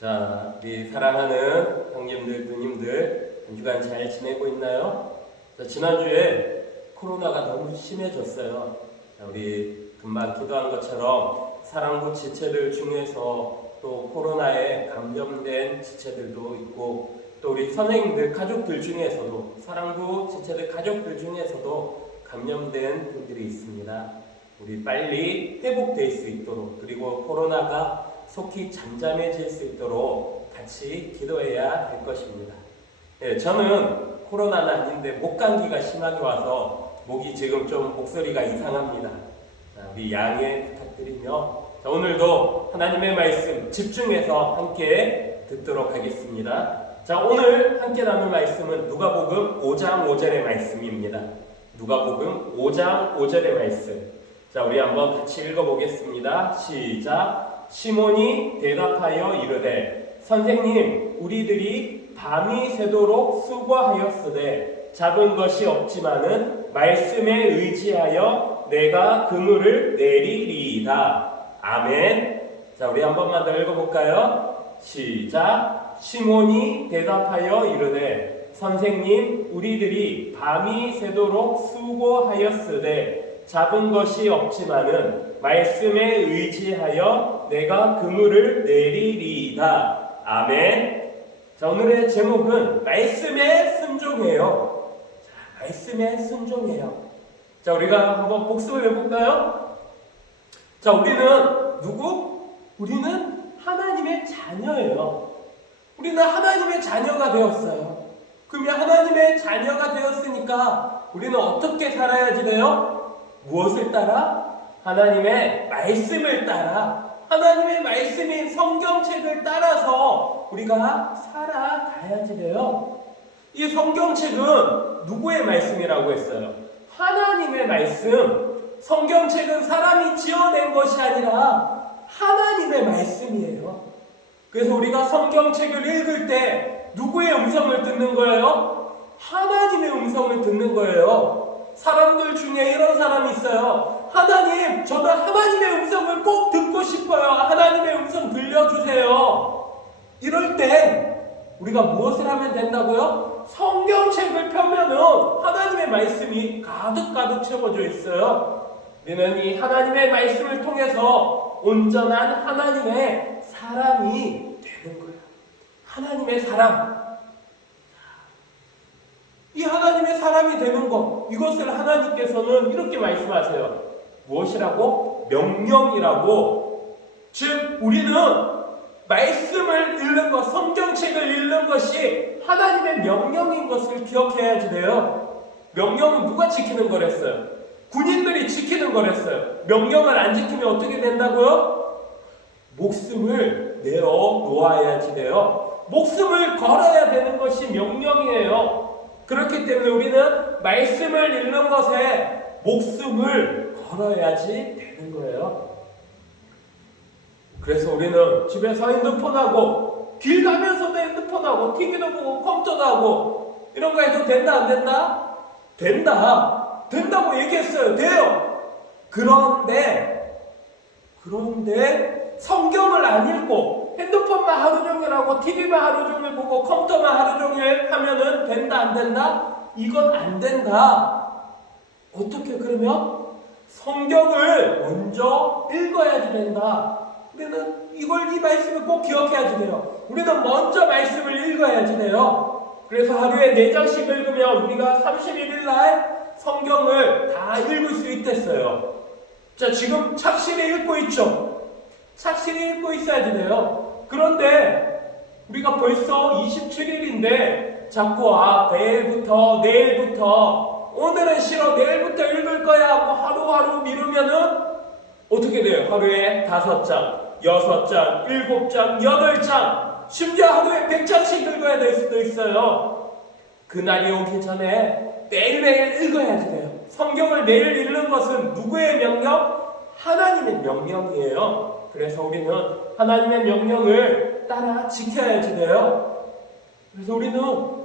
자, 우리 사랑하는 형님들, 누님들, 한 주간 잘 지내고 있나요? 자, 지난주에 코로나가 너무 심해졌어요. 자, 우리 금방 기도한 것처럼 사랑부 지체들 중에서 또 코로나에 감염된 지체들도 있고, 또 우리 선생님들 가족들 중에서도, 사랑부 지체들 가족들 중에서도 감염된 분들이 있습니다. 우리 빨리 회복될 수 있도록, 그리고 코로나가 속히 잠잠해질 수 있도록 같이 기도해야 할 것입니다. 저는 코로나는 아닌데 목감기가 심하게 와서 목이 지금 좀 목소리가 이상합니다. 우리 양해 부탁드리며, 오늘도 하나님의 말씀 집중해서 함께 듣도록 하겠습니다. 자, 오늘 함께 나눌 말씀은 누가복음 5장 5절의 말씀입니다. 누가복음 5장 5절의 말씀. 자, 우리 한번 같이 읽어보겠습니다. 시작. 시몬이 대답하여 이르되 선생님, 우리들이 밤이 새도록 수고하였으되 잡은 것이 없지만은 말씀에 의지하여 내가 그물을 내리리이다. 아멘. 자, 우리 한 번만 더 읽어볼까요? 시작. 시몬이 대답하여 이르되 선생님, 우리들이 밤이 새도록 수고하였으되 잡은 것이 없지만은 말씀에 의지하여 내가 그물을 내리리이다. 아멘. 자, 오늘의 제목은 말씀에 순종해요. 자, 말씀에 순종해요. 자, 우리가 한번 복습을 해볼까요? 자, 우리는 누구? 우리는 하나님의 자녀예요. 우리는 하나님의 자녀가 되었어요. 그러면 하나님의 자녀가 되었으니까 우리는 어떻게 살아야지 돼요? 무엇을 따라? 하나님의 말씀을 따라, 하나님의 말씀인 성경책을 따라서 우리가 살아가야지 돼요. 이 성경책은 누구의 말씀이라고 했어요? 하나님의 말씀. 성경책은 사람이 지어낸 것이 아니라 하나님의 말씀이에요. 그래서 우리가 성경책을 읽을 때 누구의 음성을 듣는 거예요? 하나님의 음성을 듣는 거예요. 사람들 중에 이런 사람이 있어요. 하나님, 저는 하나님의 음성을 꼭 듣고 싶어요. 하나님의 음성 들려주세요. 이럴 때 우리가 무엇을 하면 된다고요? 성경책을 펴면은 하나님의 말씀이 가득가득 채워져 있어요. 우리는 이 하나님의 말씀을 통해서 온전한 하나님의 사람이 되는 거예요. 하나님의 사람. 이 하나님의 사람이 되는 것, 이것을 하나님께서는 이렇게 말씀하세요. 무엇이라고? 명령이라고. 즉, 우리는 말씀을 읽는 것, 성경책을 읽는 것이 하나님의 명령인 것을 기억해야지 돼요. 명령은 누가 지키는 거랬어요? 군인들이 지키는 거랬어요. 명령을 안 지키면 어떻게 된다고요? 목숨을 내어 놓아야지 돼요. 목숨을 걸어야 되는 것이 명령이에요. 그렇기 때문에 우리는 말씀을 읽는 것에 목숨을 걸어야지 되는 거예요. 그래서 우리는 집에서 핸드폰하고, 길 가면서도 핸드폰하고, TV도 보고, 컴퓨터도 하고, 이런 거 해도 된다, 안 된다? 된다. 된다고 얘기했어요. 돼요. 그런데 성경을 안 읽고 핸드폰만 하루 종일 하고 TV만 하루 종일 보고 컴퓨터만 하루 종일 하면은 된다, 안 된다? 이건 안 된다. 어떻게 그러면? 성경을 먼저 읽어야지 된다. 우리는 이 말씀을 꼭 기억해야지 돼요. 우리는 먼저 말씀을 읽어야지 돼요. 그래서 하루에 4장씩 읽으면 우리가 31일 날 성경을 다 읽을 수 있댔어요. 자, 지금 착실히 읽고 있죠? 착실히 읽고 있어야지 돼요. 그런데 우리가 벌써 27일인데 자꾸 내일부터 오늘은 싫어, 내일부터 읽을 거야 하고 하루하루 미루면은 어떻게 돼요? 하루에 5장, 6장, 7장, 8장, 심지어 하루에 100장씩 읽어야 될 수도 있어요. 그날이 오기 전에 매일매일 읽어야지 돼요. 성경을 매일 읽는 것은 누구의 명령? 하나님의 명령이에요. 그래서 우리는 하나님의 명령을 따라 지켜야지 돼요. 그래서 우리는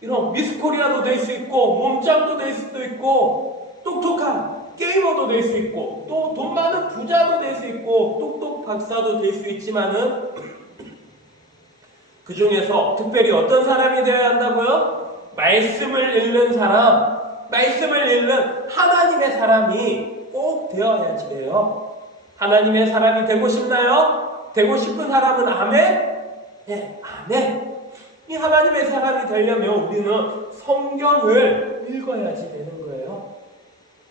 이런 미스코리아도 될 수 있고, 몸짱도 될 수도 있고, 똑똑한 게이머도 될 수 있고, 또 돈 많은 부자도 될 수 있고, 똑똑 박사도 될 수 있지만은 그 중에서 특별히 어떤 사람이 되어야 한다고요? 말씀을 읽는 사람, 말씀을 읽는 하나님의 사람이 꼭 되어야지 돼요. 하나님의 사람이 되고 싶나요? 되고 싶은 사람은 아멘? 네, 아멘. 이 하나님의 사람이 되려면 우리는 성경을 읽어야지 되는 거예요.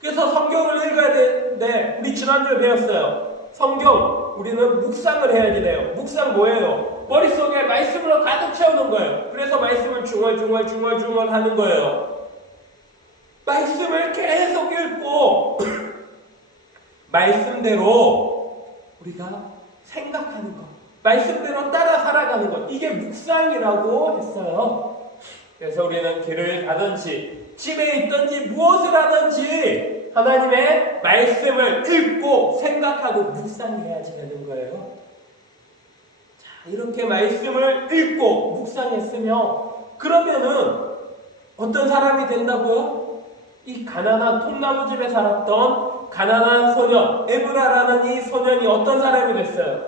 그래서 성경을 읽어야 되는데 우리 지난주에 배웠어요. 성경 우리는 묵상을 해야지 돼요. 묵상 뭐예요? 머릿속에 말씀으로 가득 채우는 거예요. 그래서 말씀을 중얼중얼 하는 거예요. 말씀을 계속 읽고 말씀대로 우리가 생각하는 것, 말씀대로 따라 살아가는 것, 이게 묵상이라고 했어요. 그래서 우리는 길을 가든지 집에 있든지 무엇을 하든지 하나님의 말씀을 읽고 생각하고 묵상해야지 되는 거예요. 자, 이렇게 말씀을 읽고 묵상했으면 그러면은 어떤 사람이 된다고요? 이 가난한 통나무집에 살았던 가난한 소년 에브라라는 이 소년이 어떤 사람이 됐어요?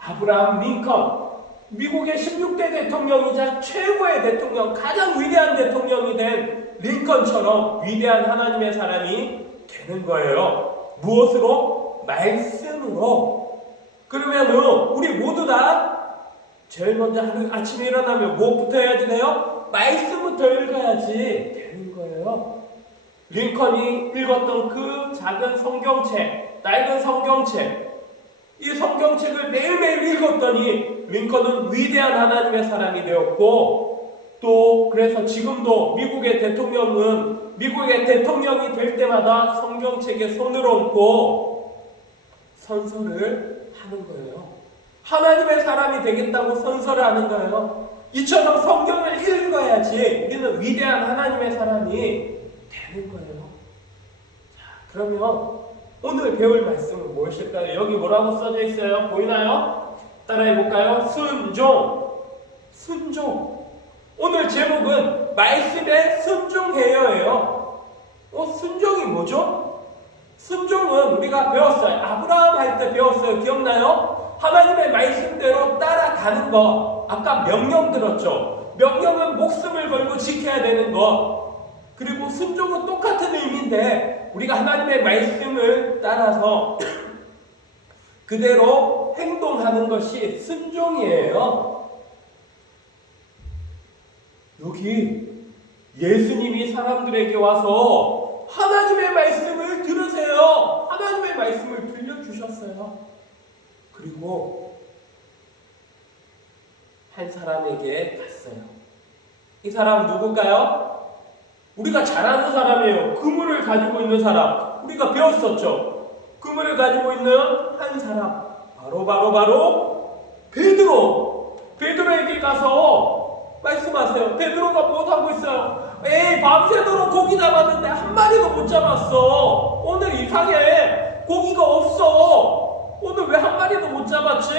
아브라함 링컨, 미국의 16대 대통령이자 최고의 대통령, 가장 위대한 대통령이 된 링컨처럼 위대한 하나님의 사람이 되는 거예요. 무엇으로? 말씀으로. 그러면은 우리 모두 다 제일 먼저 아침에 일어나면 무엇부터 해야지 돼요? 말씀부터 읽어야지 되는 거예요. 링컨이 읽었던 그 작은 성경책, 낡은 성경책, 이 성경책을 매일매일 읽었더니 링컨은 위대한 하나님의 사람이 되었고, 또 그래서 지금도 미국의 대통령이 될 때마다 성경책에 손을 얹고 선서를 하는 거예요. 하나님의 사람이 되겠다고 선서를 하는 거예요. 이처럼 성경을 읽어야지 우리는 위대한 하나님의 사람이 되는 거예요. 자, 그러면 오늘 배울 말씀은 무엇일까요? 여기 뭐라고 써져 있어요? 보이나요? 따라해 볼까요? 순종. 오늘 제목은 말씀에 순종해요예요. 순종이 뭐죠? 순종은 우리가 배웠어요. 아브라함 할 때 배웠어요. 기억나요? 하나님의 말씀대로 따라가는 것. 아까 명령 들었죠? 명령은 목숨을 걸고 지켜야 되는 것. 그리고 순종은 똑같은 의미인데 우리가 하나님의 말씀을 따라서 그대로 행동하는 것이 순종이에요. 여기 예수님이 사람들에게 와서 하나님의 말씀을 들으세요. 하나님의 말씀을 들려주셨어요. 그리고 한 사람에게 갔어요. 이 사람 누굴까요? 우리가 잘 아는 사람이에요. 그물을 가지고 있는 사람. 우리가 배웠었죠. 그물을 가지고 있는 한 사람. 바로 베드로. 베드로에게 가서 말씀하세요. 베드로가 무엇하고 있어요? 에이, 밤새도록 고기 잡았는데 한 마리도 못 잡았어. 오늘 이상해. 고기가 없어. 오늘 왜 한 마리도 못 잡았지?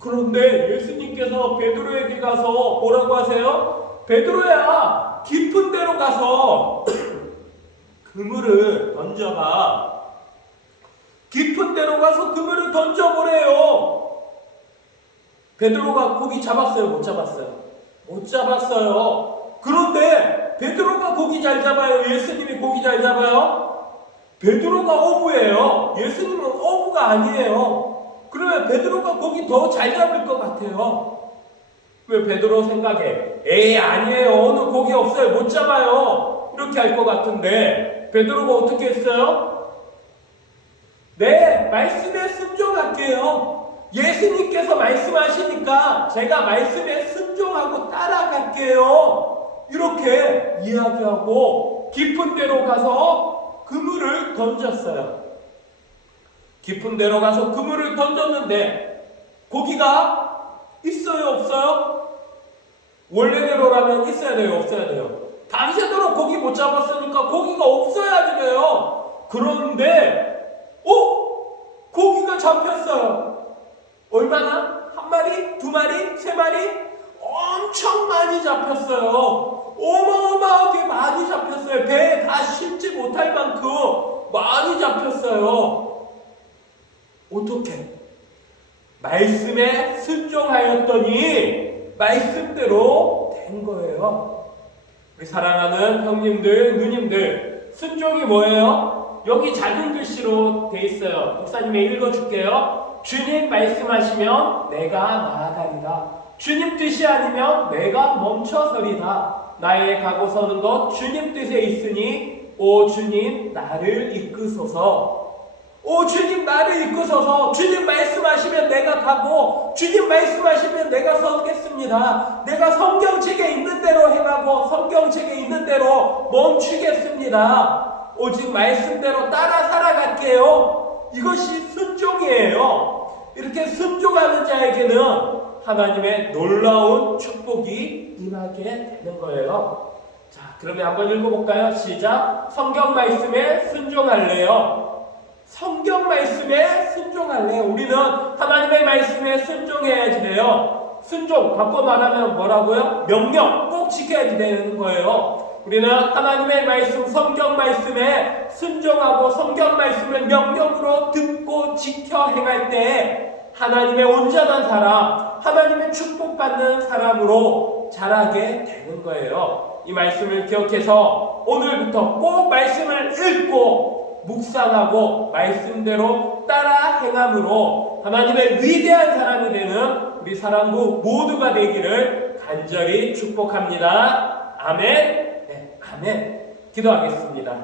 그런데 예수님께서 베드로에게 가서 뭐라고 하세요? 베드로야, 깊은 데로 가서 그물을 던져봐. 깊은 데로 가서 그물을 던져보래요. 베드로가 고기 잡았어요? 못 잡았어요? 못 잡았어요. 그런데 베드로가 고기 잘 잡아요? 예수님이 고기 잘 잡아요? 베드로가 어부예요. 예수님은 어부가 아니에요. 그러면 베드로가 고기 더 잘 잡을 것 같아요. 왜 베드로 생각에 에이 아니에요. 오늘 고기 없어요. 못 잡아요. 이렇게 할 것 같은데 베드로가 어떻게 했어요? 네, 말씀에 순종할게요. 예수님께서 말씀하시니까 제가 말씀에 순종하고 따라갈게요. 이렇게 이야기하고 깊은 데로 가서 그물을 던졌어요. 깊은 데로 가서 그물을 던졌는데 고기가 있어요? 없어요? 원래대로라면 있어야 돼요? 없어야 돼요? 밤새도록 고기 못 잡았으니까 고기가 없어야지 돼요. 그런데 고기가 잡혔어요. 얼마나? 한 마리? 두 마리? 세 마리? 엄청 많이 잡혔어요. 어마어마하게 많이 잡혔어요. 배에 다 실지 못할 만큼 많이 잡혔어요. 어떻게? 말씀에 순종하였더니 말씀대로 된 거예요. 우리 사랑하는 형님들, 누님들, 순종이 뭐예요? 여기 작은 글씨로 돼 있어요. 목사님이 읽어줄게요. 주님 말씀하시면 내가 나아가리라. 주님 뜻이 아니면 내가 멈춰서리다. 나의 가고 서는 것 주님 뜻에 있으니 오 주님 나를 이끄소서. 오 주님 나를 이끄소서. 주님 말씀하시면 내가 가고 주님 말씀하시면 내가 서겠습니다. 내가 성경책에 있는 대로 행하고 성경책에 있는 대로 멈추겠습니다. 오직 말씀대로 따라 살아갈게요. 이것이 순종이에요. 이렇게 순종하는 자에게는 하나님의 놀라운 축복이 임하게 되는 거예요. 자, 그러면 한번 읽어볼까요? 시작. 성경 말씀에 순종할래요. 성경 말씀에 순종할래요. 우리는 하나님의 말씀에 순종해야지 돼요. 순종, 바꿔 말하면 뭐라고요? 명령 꼭 지켜야지 되는 거예요. 우리는 하나님의 말씀, 성경 말씀에 순종하고 성경 말씀을 명령으로 듣고 지켜 행할 때 하나님의 온전한 사람, 하나님의 축복받는 사람으로 자라게 되는 거예요. 이 말씀을 기억해서 오늘부터 꼭 말씀을 읽고 묵상하고 말씀대로 따라 행함으로 하나님의 위대한 사람이 되는 우리 사랑부 모두가 되기를 간절히 축복합니다. 아멘. 네, 아멘. 기도하겠습니다.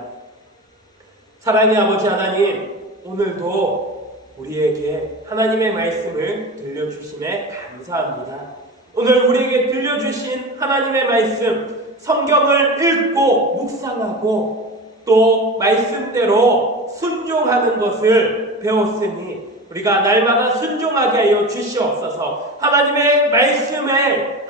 사랑의 아버지 하나님, 오늘도 우리에게 하나님의 말씀을 들려주심에 감사합니다. 오늘 우리에게 들려주신 하나님의 말씀, 성경을 읽고 묵상하고 또 말씀대로 순종하는 것을 배웠으니 우리가 날마다 순종하게 하여 주시옵소서. 하나님의 말씀을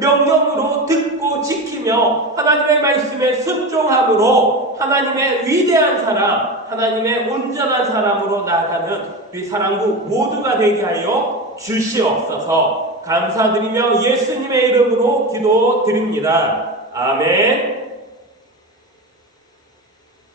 명령으로 듣고 지키며 하나님의 말씀에 순종함으로 하나님의 위대한 사람, 하나님의 온전한 사람으로 나아가는 우리 사랑부 모두가 되게 하여 주시옵소서. 감사드리며 예수님의 이름으로 기도드립니다. 아멘.